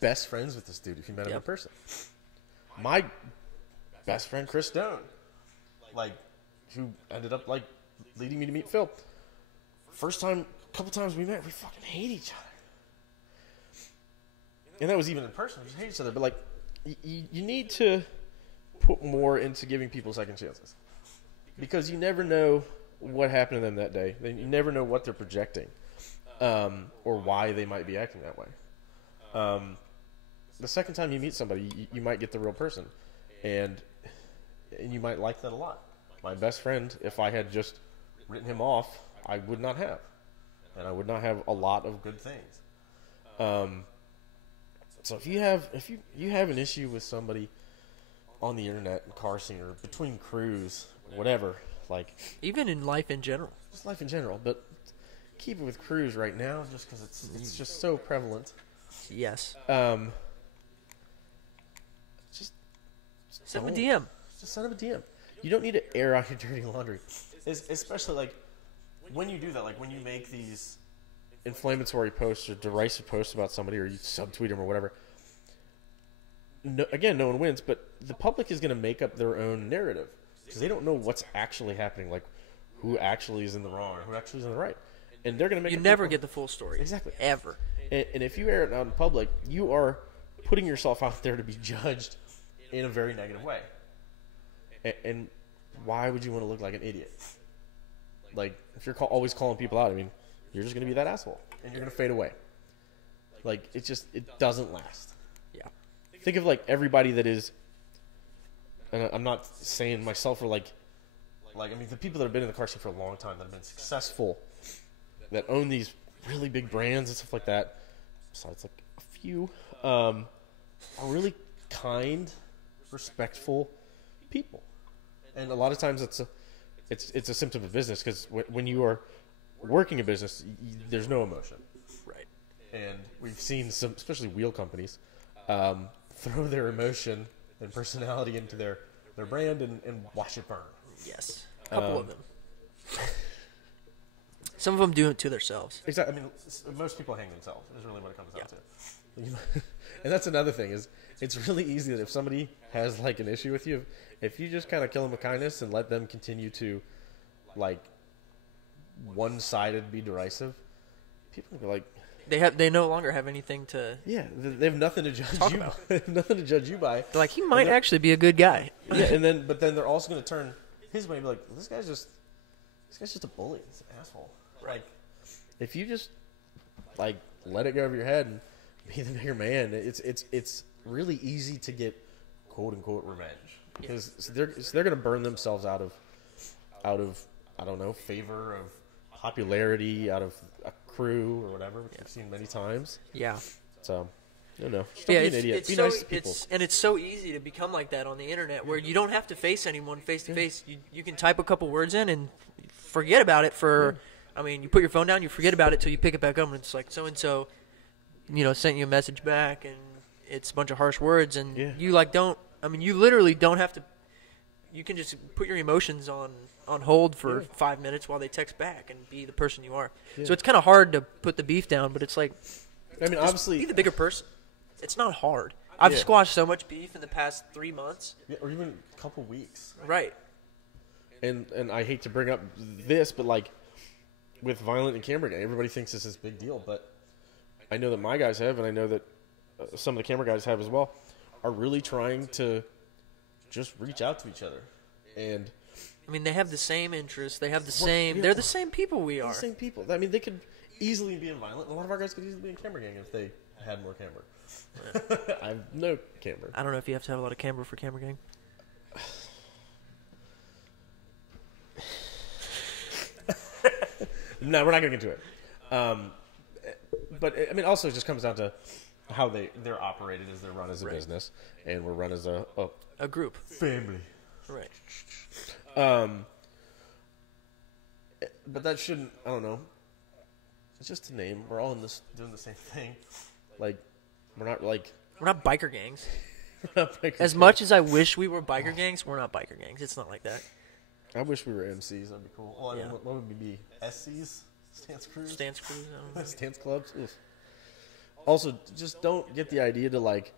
best friends with this dude if you met him in person. My best friend Chris Stone, like, who ended up like leading me to meet Phil. Couple times we met, we fucking hate each other. And that was even in person. We just hate each other. But like, you need to put more into giving people second chances, because you never know what happened to them that day. You never know what they're projecting, or why they might be acting that way. The second time you meet somebody, you might get the real person, and you might like that a lot. My best friend, if I had just written him off, I would not have, and I would not have a lot of good things. So if you have an issue with somebody on the internet, car scene, or between crews, whatever, like, Even in life in general. just life in general, but keep it with crews right now, just because it's just so prevalent. Yes. Just Send him a don't. DM. Just send him a DM. You don't need to air out your dirty laundry, especially like when you do that, like when you make these inflammatory posts or derisive posts about somebody, or you subtweet them or whatever. No, again, no one wins, but the public is going to make up their own narrative because they don't know what's actually happening, like who actually is in the wrong or who actually is in the right, and they're going to make. You never get the full story. Exactly. Ever. And if you air it out in public, you are putting yourself out there to be judged in a very negative way. And why would you want to look like an idiot? Like, if you're always calling people out, I mean, you're just going to be that asshole, and you're going to fade away. Like, it doesn't last. Yeah. Think of, like, everybody that is, and I'm not saying myself or, like Like, I mean, the people that have been in the car scene for a long time, that have been successful, that own these really big brands and stuff like that, besides like a few, are really kind, respectful people. And a lot of times it's a symptom of business, because when you are working a business, there's no emotion. Right. And we've seen some, especially wheel companies, throw their emotion and personality into their brand and watch it burn. Yes. A couple of them. Some of them do it to themselves. Exactly. I mean, most people hang themselves is really what it comes down to. And that's another thing, is it's really easy that if somebody has like an issue with you, if you just kind of kill them with kindness and let them continue to like one-sided be derisive, people are like, they no longer have anything to they have nothing to judge talk you about. by. Nothing to judge you by. They're like, he might actually be a good guy. Yeah, but then they're also going to turn his way and be like, this guy's just a bully. He's an asshole. Like, if you just like let it go over your head and be the bigger man, it's really easy to get quote unquote revenge, because they're going to burn themselves out of I don't know, favor, of popularity, out of a crew or whatever, which we've seen many times. Yeah. So, don't know. Just don't be an idiot. Be nice to people. It's so easy to become like that on the internet, where you don't have to face anyone face to face. You can type a couple words in and forget about it for. I mean, you put your phone down, you forget about it till you pick it back up, and it's like so and so, sent you a message back, and it's a bunch of harsh words, and you like don't. I mean, you literally don't have to. You can just put your emotions on hold for 5 minutes while they text back and be the person you are. Yeah. So it's kind of hard to put the beef down, but it's like, I mean, obviously, be the bigger person. It's not hard. I've squashed so much beef in the past 3 months. Yeah, or even a couple weeks. Right. And I hate to bring up this, but like with Violent and Camera Gang, everybody thinks this is a big deal, but I know that my guys have, and I know that some of the camera guys have as well, are really trying to just reach out to each other. And I mean, they have the same interests. They have the same. They're the same people we are. The same people. I mean, they could easily be in Violent. A lot of our guys could easily be in Camera Gang if they had more camera. Yeah. I have no camera. I don't know if you have to have a lot of camera for Camera Gang. No, we're not going to get into it. But I mean, also it just comes down to how they're operated, as they're run as a business, and we're run as a group, family. Right. But that shouldn't. I don't know. It's just a name. We're all in this doing the same thing. Like, we're not biker gangs. We're not biker as gangs. much as I wish we were biker gangs, we're not biker gangs. It's not like that. I wish we were MCs. That'd be cool. Well, I mean, what would we be? SCs? Stance crews? Stance crews. I don't know. Stance clubs. Oof. Also, just don't get the idea to like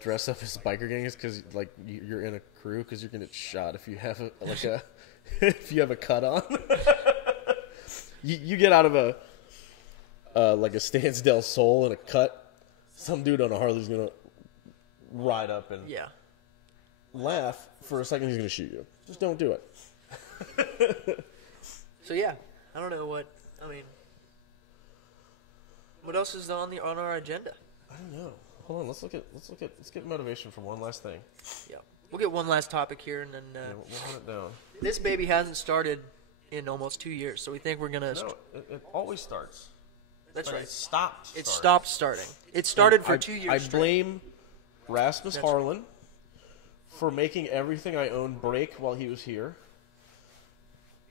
dress up as biker gangs because like you're in a crew, because you're gonna get shot if you have if you have a cut on. you get out of a Stance del Sol and a cut. Some dude on a Harley's gonna ride up and laugh for a second. He's gonna shoot you. Just don't do it. So I don't know what I mean. What else is on our agenda? I don't know. Hold on. Let's get motivation for one last thing. Yeah, we'll get one last topic here, and then we'll hunt it down. This baby hasn't started in almost 2 years, so we think we're gonna. No, it always starts. That's right. It stopped. It stopped starting. It started for 2 years. I blame Rasmus Harlan for making everything I own break while he was here,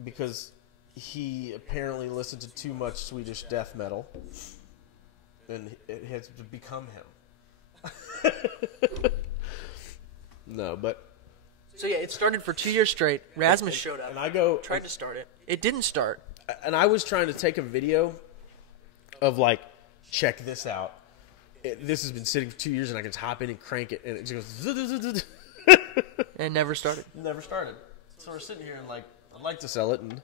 because he apparently listened to too much Swedish death metal, and it has become him. No, but so it started for 2 years straight. Rasmus showed up, and tried to start it. It didn't start, and I was trying to take a video of like, check this out. This has been sitting for 2 years, and I can just hop in and crank it, and it just goes. And never started. Never started. So we're sitting here and like, I'd like to sell it, and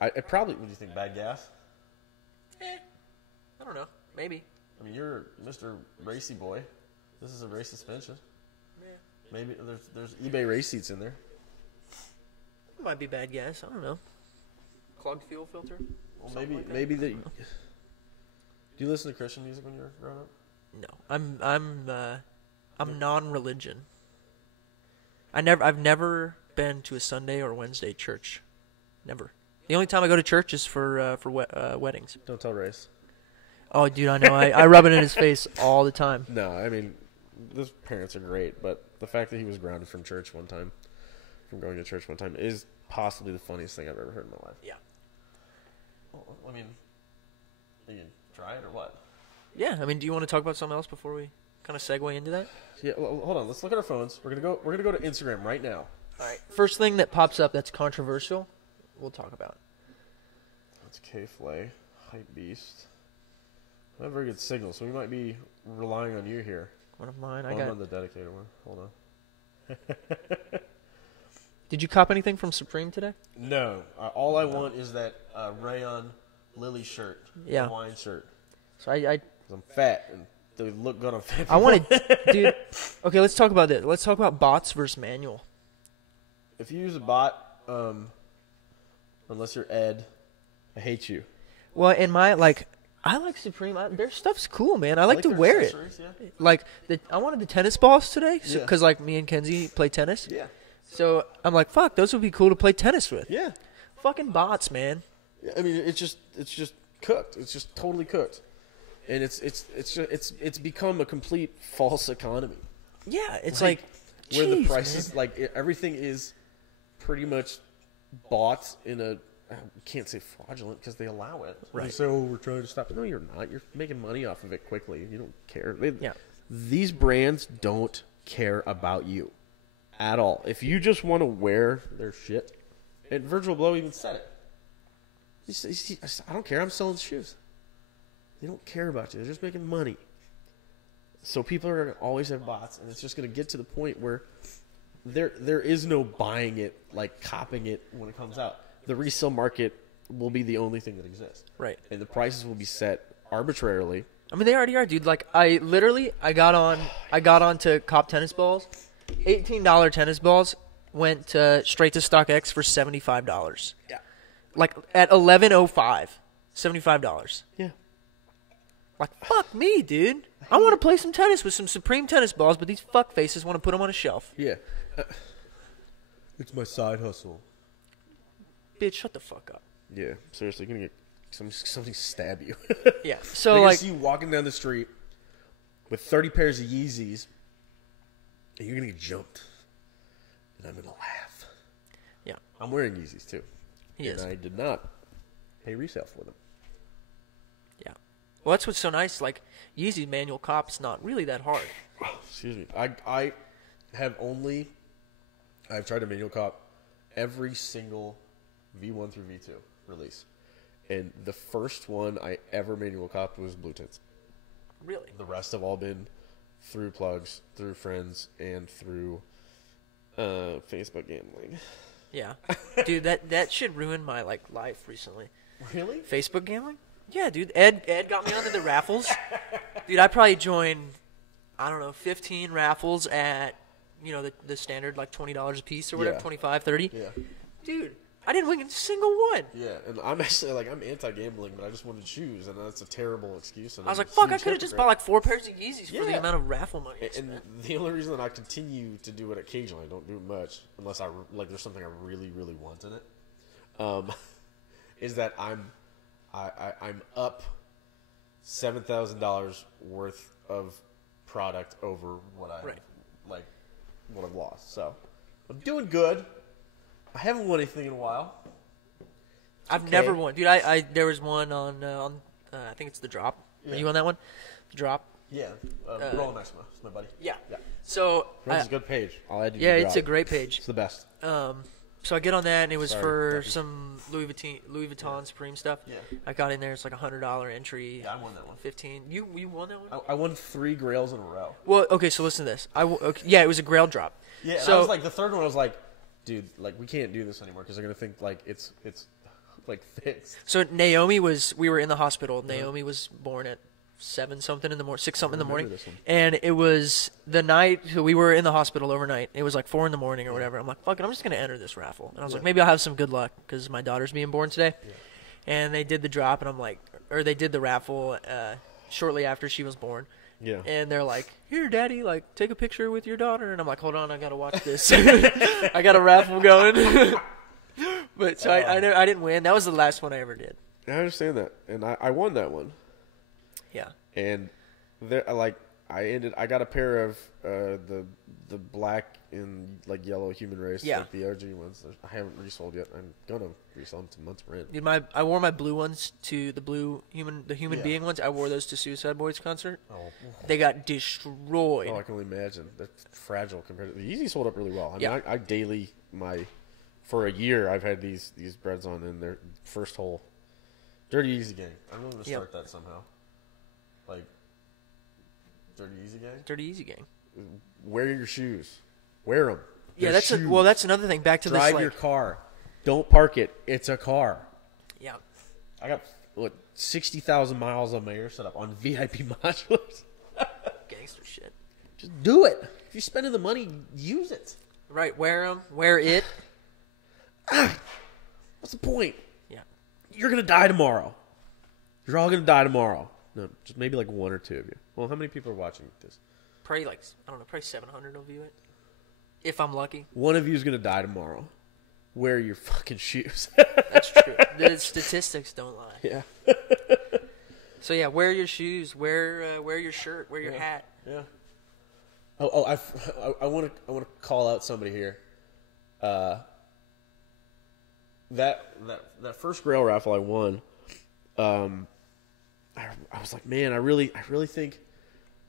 I probably. What do you think? Bad gas? I don't know. Maybe. I mean, you're Mr. Racy boy. This is a race suspension. Yeah. Maybe there's eBay race seats in there. It might be bad gas. I don't know. Clogged fuel filter. Well, maybe the. Do you listen to Christian music when you were growing up? No, I'm non-religion. I've never been to a Sunday or Wednesday church Never. The only time I go to church is for weddings. Don't tell Race. Oh, dude, I know. I rub it in his face all the time. No, I mean, those parents are great, but the fact that he was grounded from church one time, from going to church one time, is possibly the funniest thing I've ever heard in my life. Yeah. Well, I mean, you can try it or what? Yeah, I mean, do you want to talk about something else before we kind of segue into that? Yeah, well, hold on. Let's look at our phones. We're gonna go to Instagram right now. All right. First thing that pops up that's controversial, we'll talk about. That's K-Flay, Hype Beast. I have very good signal, so we might be relying on you here. One of mine. I'm on the dedicated one. Hold on. Did you cop anything from Supreme today? No. All I want is that rayon Lily shirt. Yeah. Hawaiian shirt. So I 'Cause I'm fat and they look good on fat people. I wanted, dude. Okay, let's talk about this. Let's talk about bots versus manual. If you use a bot, unless you're Ed, I hate you. Well, in my I like Supreme. Their stuff's cool, man. I like to their wear it. accessories, yeah. I wanted the tennis balls today Yeah. because me and Kenzie play tennis. Yeah. So I'm like, fuck, those would be cool to play tennis with. Yeah. Fucking bots, man. I mean, it's just cooked. It's just totally cooked, and it's become a complete false economy. Yeah, it's where the jeez, prices man. Everything is pretty much bought in a. I can't say fraudulent because they allow it. Right. So we're trying to stop it. No, you're not. You're making money off of it quickly. You don't care. Yeah. These brands don't care about you at all. If you just want to wear their shit, and Virgil Blow even said it. He said, I don't care. I'm selling shoes. They don't care about you. They're just making money. So people are going to always have bots, and it's just going to get to the point where there is no buying it, copping it when it comes out. The resale market will be the only thing that exists. Right. And the prices will be set arbitrarily. I mean, they already are, dude. I got on to cop tennis balls. $18 tennis balls went straight to StockX for $75. Yeah. At 11:05, $75. Yeah. Fuck me, dude. I want to play some tennis with some Supreme tennis balls, but these fuck faces want to put them on a shelf. Yeah. It's my side hustle. Bitch, shut the fuck up. Yeah. Seriously, you're going to get somebody stab you. Yeah. So, They're gonna see you walking down the street with 30 pairs of Yeezys, and you're going to get jumped. And I'm going to laugh. Yeah. I'm wearing Yeezys, too. He is. And I did not pay resale for them. Yeah. Well, that's what's so nice. Yeezy manual cop's not really that hard. Excuse me. I have I've tried to manual cop every single V1 through V2 release. And the first one I ever manual copped was Blue Tints. Really? The rest have all been through plugs, through friends, and through Facebook gambling. Yeah. Dude, that shit ruined my life recently. Really? Facebook gambling? Yeah, dude. Ed got me onto the raffles. Dude, I probably joined, 15 raffles at, the standard $20 a piece or whatever, Yeah. 25, 30. Yeah. Dude, I didn't win a single one. Yeah, and I'm actually I'm anti-gambling, but I just wanted shoes, and that's a terrible excuse. And I was I'm like, a fuck, I huge could have just hypocrite. bought 4 pairs of Yeezys for the Yeah. amount of raffle money. I And spent. the only reason that I continue to do it occasionally, I don't do it much unless there's something I really, really want in it, is that I'm up $7,000 worth of product over what what I've lost. So I'm doing good. I haven't won anything in a while. I've never won. Dude, I there was one on I think it's The Drop. Yeah. Are you on that one? The Drop? Yeah, Roland Maxima, it's my buddy. Yeah. Yeah. So, It's a good page. I'll add you to yeah, the it's Drop. a great page. It's the best. So I get on that, and it was Sorry, for Duffy. some Louis Vuitton Supreme stuff. Yeah. I got in there. It's $100 entry. Yeah, I won that one. 15. You won that one? I won 3 grails in a row. Well, okay. So listen to this. Yeah, it was a Grail drop. Yeah, So and I was the third one. I was like, dude, we can't do this anymore because they're gonna think it's fixed. so Naomi we were in the hospital. Naomi was born at 7-something in the morning, 6-something in the morning, this one. and it was the night so we were in the hospital overnight. It was 4 in the morning or whatever. I'm like, fuck it, I'm just gonna enter this raffle, and I was like, maybe I'll have some good luck because my daughter's being born today. Yeah. And they did the drop, and they did the raffle shortly after she was born. Yeah. And they're like, here, Daddy, take a picture with your daughter. And I'm like, hold on, I got to watch this. I got a raffle going. But so I didn't win. That was the last one I ever did. I understand that, and I won that one. Yeah. And there, I got a pair of the black and like yellow human race, like the OG ones. I haven't resold yet. I'm gonna resell them to month's rent. Dude, I wore my blue ones to the human being ones. I wore those to Suicide Boys concert. Oh, they got destroyed. Oh, I can only imagine. They're fragile compared to the Yeezys. Sold up really well. I mean, I daily for a year I've had these breads on in their first hole. Dirty Easy Gang. I'm going to start that somehow. Like Dirty Easy Gang. Dirty Easy Gang. Wear your shoes. Wear them. Yeah, that's another thing. Back to drive this, your car. Don't park it. It's a car. Yeah. I got 60,000 miles on my air setup on VIP modulars. Gangster shit. Just do it. If you're spending the money, use it. Right. Wear them. Wear it. What's the point? Yeah. You're gonna die tomorrow. You're all gonna die tomorrow. No, just maybe like one or two of you. Well, how many people are watching this? Probably probably 700 will view it. If I'm lucky. One of you is gonna die tomorrow. Wear your fucking shoes. That's true. The statistics don't lie. Yeah. So yeah, wear your shoes. Wear your shirt. Wear your hat. Yeah. I want to call out somebody here. That first Grail raffle I won. I was like, man, I really think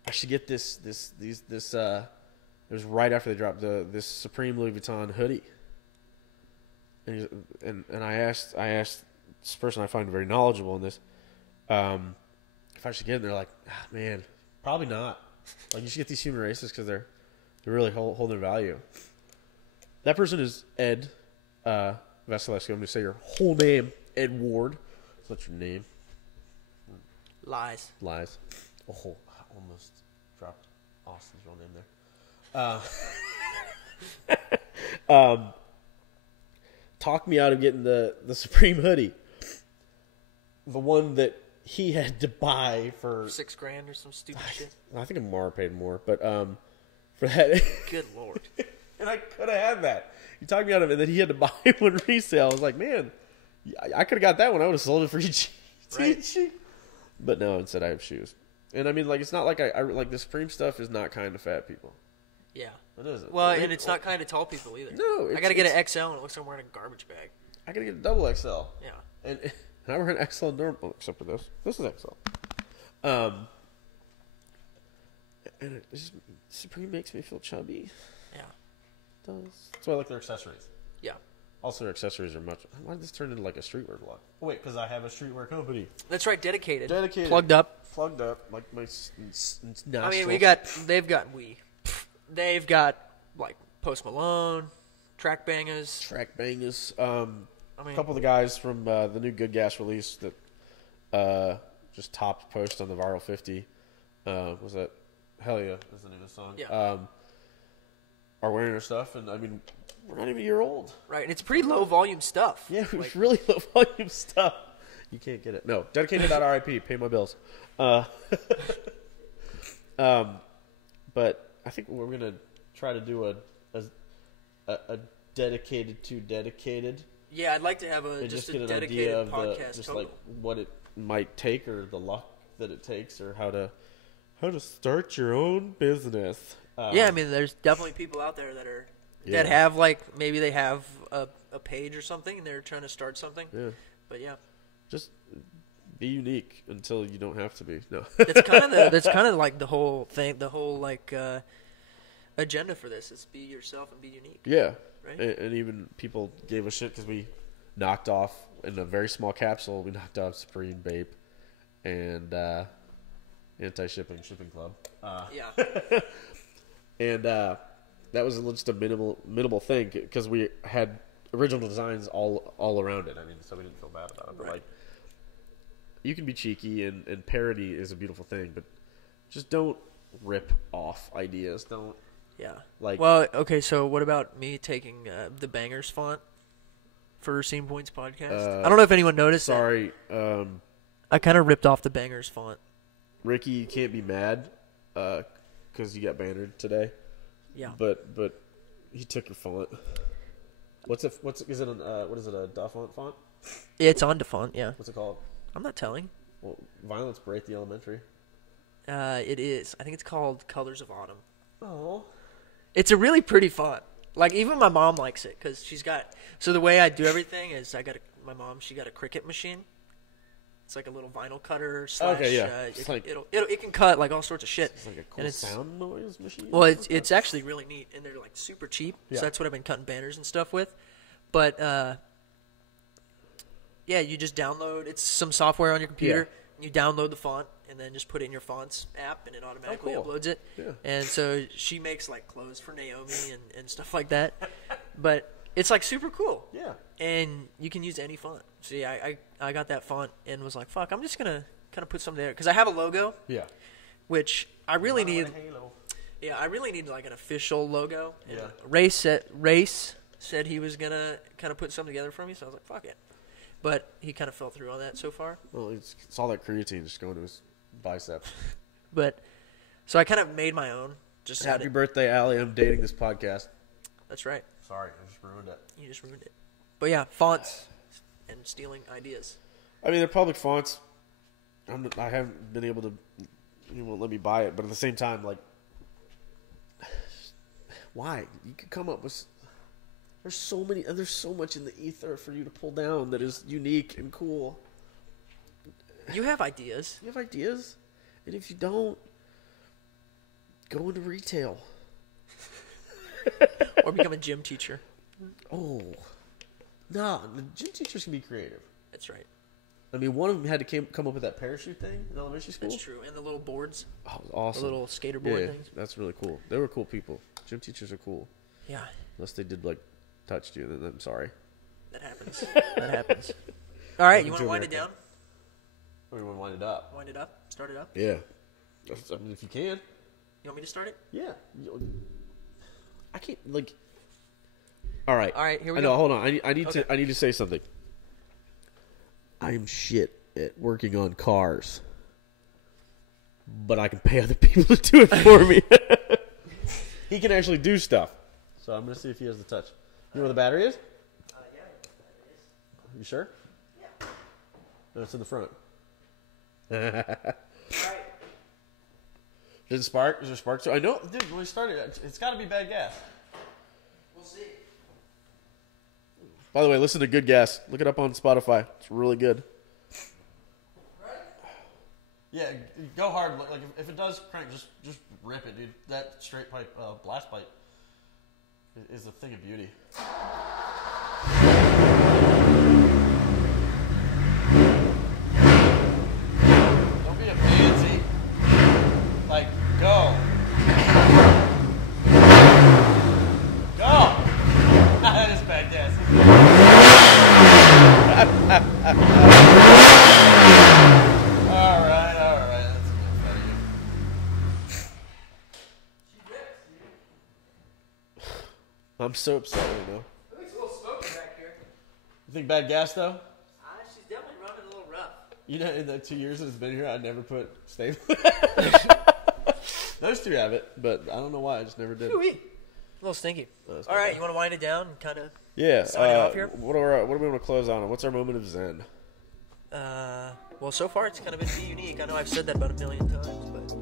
I should get this. It was right after they dropped this Supreme Louis Vuitton hoodie, and I asked this person I find very knowledgeable in this, if I should get it. And they're like, man, probably not. Like, you should get these human races because they're really holding their value. That person is Ed Vasilevsky. I'm going to say your whole name, Ed Ward. That's your name. Lies. Oh, I almost dropped Austin's real name there. Talk me out of getting the Supreme hoodie. The one that he had to buy for $6,000 or some stupid shit. I think Amar paid more, but for that. Good Lord. And I could have had that. You talked me out of it, and then he had to buy one resale. I was like, man, I could have got that one. I would have sold it for each. Right. But no, instead I have shoes. And I mean, like, it's not like I like the Supreme stuff is not kind of fat people. Yeah. It isn't. Well, and it's not kind of tall people either. No. I got to get an XL, and it looks like I'm wearing a garbage bag. I got to get a double XL. Yeah. And I wear an XL normal, except for this. This is XL. And Supreme makes me feel chubby. Yeah. It does. That's why I like their accessories. Yeah. Also, their accessories are much. Why did this turn into like a streetwear vlog? Oh, wait, because I have a streetwear company. That's right, dedicated. Plugged up, like my nostrils. I mean, they've got like Post Malone, Track Bangers. A couple of the guys from the new Good Gas release that just topped post on the Viral 50. Was that Hell Yeah is the name of the song. Yeah. Are wearing their stuff, and I mean, we're not even a year old. Right, and it's pretty low volume stuff. Yeah, it's really low volume stuff. You can't get it. No, dedicated.RIP, pay my bills. But I think we're gonna try to do a dedicated to dedicated. Yeah, I'd like to have just a dedicated podcast. Just like what it might take, or the luck that it takes, or how to start your own business. Yeah, I mean, there's definitely people out there that have like maybe they have a page or something and they're trying to start something. Yeah. But yeah, just be unique until you don't have to be. No, that's kind of like the whole thing, the whole like agenda for this is be yourself and be unique. Yeah, right. And even people gave us shit because we knocked off in a very small capsule. We knocked off Supreme Vape and Anti-Shipping Club. Yeah. And that was just a minimal thing because we had original designs all around it. I mean, so we didn't feel bad about it. But like, you can be cheeky, and parody is a beautiful thing, but just don't rip off ideas. Don't. Yeah. Like. Well, okay. So what about me taking the Bangers font for Scene Points podcast? I don't know if anyone noticed. Sorry. I kind of ripped off the Bangers font. Ricky, you can't be mad. Because you got bannered today. Yeah. But he took your font. Is it? What is it? A Dafont font? It's on DaFont, yeah. What's it called? I'm not telling. Well, Violence Break the Elementary. It is. I think it's called Colors of Autumn. Oh. It's a really pretty font. Like, even my mom likes it because she's got. So the way I do everything is my mom. She got a Cricut machine. It's like a little vinyl cutter / Okay, yeah. It can cut like all sorts of shit. It's like a cool sound noise machine. Well, it's actually really neat, and they're like super cheap. Yeah. So that's what I've been cutting banners and stuff with. But yeah, you just download. It's some software on your computer. Yeah. You download the font, and then just put it in your fonts app, and it automatically uploads it. Yeah. And so she makes like clothes for Naomi and stuff like that. But it's like super cool. Yeah. And you can use any font. So yeah, I got that font and was like, fuck, I'm just gonna kind of put something there because I have a logo. Yeah. Which I really need. Yeah, I really need like an official logo. And yeah. Race said he was gonna kind of put something together for me, so I was like, fuck it. But he kind of fell through on that so far. Well, it's all that creatine just going to his biceps. But so I kind of made my own. Just happy birthday, Allie! I'm dating this podcast. That's right. Sorry, I just ruined it. You just ruined it. But yeah, fonts and stealing ideas. I mean, they're public fonts. I haven't been able to. You won't let me buy it, but at the same time, like, why? You could come up with. There's so much in the ether for you to pull down that is unique and cool. You have ideas. You have ideas, and if you don't, go into retail or become a gym teacher. Oh, no, the gym teachers can be creative. That's right. I mean, one of them had to come up with that parachute thing in elementary school. That's true, and the little boards. Oh, it was awesome. The little skater board things. That's really cool. They were cool people. Gym teachers are cool. Yeah. Unless they did like touched you, then I'm sorry. That happens. That happens. All right, you want to wind it down? Or you want to wind it up? Wind it up. Start it up. Yeah. I mean, if you can. You want me to start it? Yeah. I can't like. All right. All right. Here we go. No, hold on. I need to say something. I'm shit at working on cars, but I can pay other people to do it for me. He can actually do stuff. So I'm gonna see if he has the touch. You know where the battery is? Yeah. You sure? Yeah. No, it's in the front. All right. Did it spark? Is there spark? So I know, dude. When we started, it's got to be bad gas. We'll see. By the way, listen to Good Gas. Look it up on Spotify. It's really good. Right? Yeah, go hard. Like if it does crank, just rip it, dude. That straight pipe, blast pipe, is a thing of beauty. Don't be a pansy. Like, go. Go! That is bad gas. Alright. That's good for you. I'm so upset right now. It looks a little smoky back here. You think bad gas, though? She's definitely running a little rough. You know, in the 2 years that it's been here, I never put stable. Those two have it, but I don't know why. I just never did. Ooh-wee. A little stinky. All right, you want to wind it down and kind of sign it off here? What do we want to close on? What's our moment of zen? Well, so far it's kind of been unique. I know I've said that about 1 million times, but...